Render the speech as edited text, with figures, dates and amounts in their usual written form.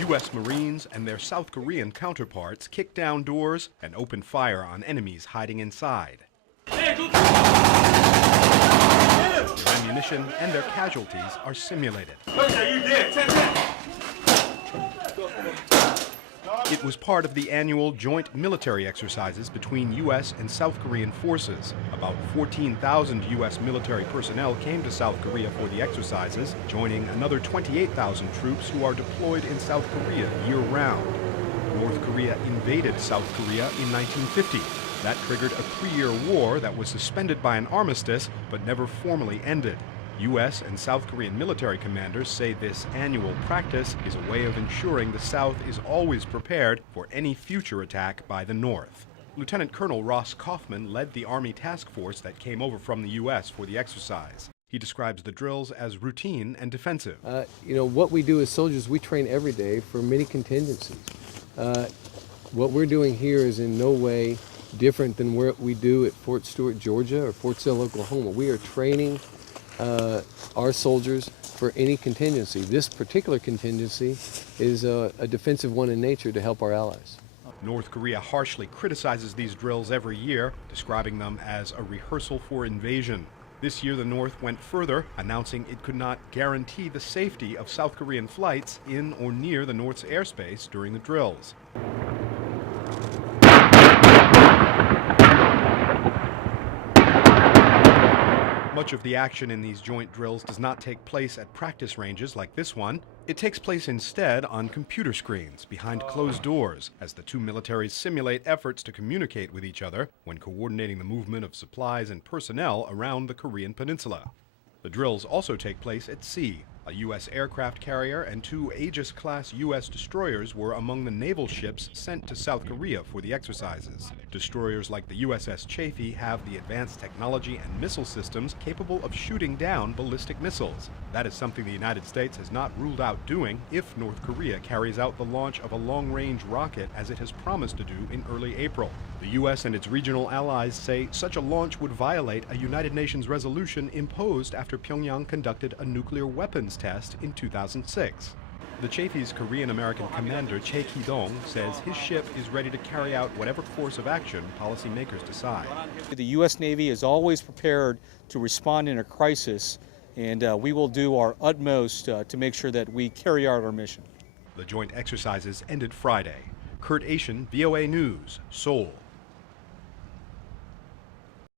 U.S. Marines and their South Korean counterparts kicked down doors and opened fire on enemies hiding inside. Their ammunition and their casualties are simulated. It was part of the annual joint military exercises between U.S. and South Korean forces. About 14,000 U.S. military personnel came to South Korea for the exercises, joining another 28,000 troops who are deployed in South Korea year-round. North Korea invaded South Korea in 1950. That triggered a 3-year war that was suspended by an armistice but never formally ended. U.S. and South Korean military commanders say this annual practice is a way of ensuring the South is always prepared for any future attack by the North. Lieutenant Colonel Ross Kaufman led the Army task force that came over from the U.S. for the exercise. He describes the drills as routine and defensive. What we do as soldiers, we train every day for many contingencies. What we're doing here is in no way different than what we do at Fort Stewart, Georgia, or Fort Sill, Oklahoma. We are training our soldiers for any contingency. This particular contingency is a defensive one in nature to help our allies. North Korea harshly criticizes these drills every year, describing them as a rehearsal for invasion. This year, the North went further, announcing it could not guarantee the safety of South Korean flights in or near the North's airspace during the drills. Much of the action in these joint drills does not take place at practice ranges like this one. It takes place instead on computer screens behind closed doors as the two militaries simulate efforts to communicate with each other when coordinating the movement of supplies and personnel around the Korean peninsula. The drills also take place at sea. A U.S. aircraft carrier and 2 Aegis-class U.S. destroyers were among the naval ships sent to South Korea for the exercises. Destroyers like the USS Chaffee have the advanced technology and missile systems capable of shooting down ballistic missiles. That is something the United States has not ruled out doing if North Korea carries out the launch of a long-range rocket as it has promised to do in early April. The U.S. and its regional allies say such a launch would violate a United Nations resolution imposed after Pyongyang conducted a nuclear weapons test in 2006. The Chaffee's Korean-American commander, Chae Ki-dong, says his ship is ready to carry out whatever course of action policymakers decide. The U.S. Navy is always prepared to respond in a crisis, and we will do our utmost to make sure that we carry out our mission. The joint exercises ended Friday. Kurt Asian, VOA News, Seoul.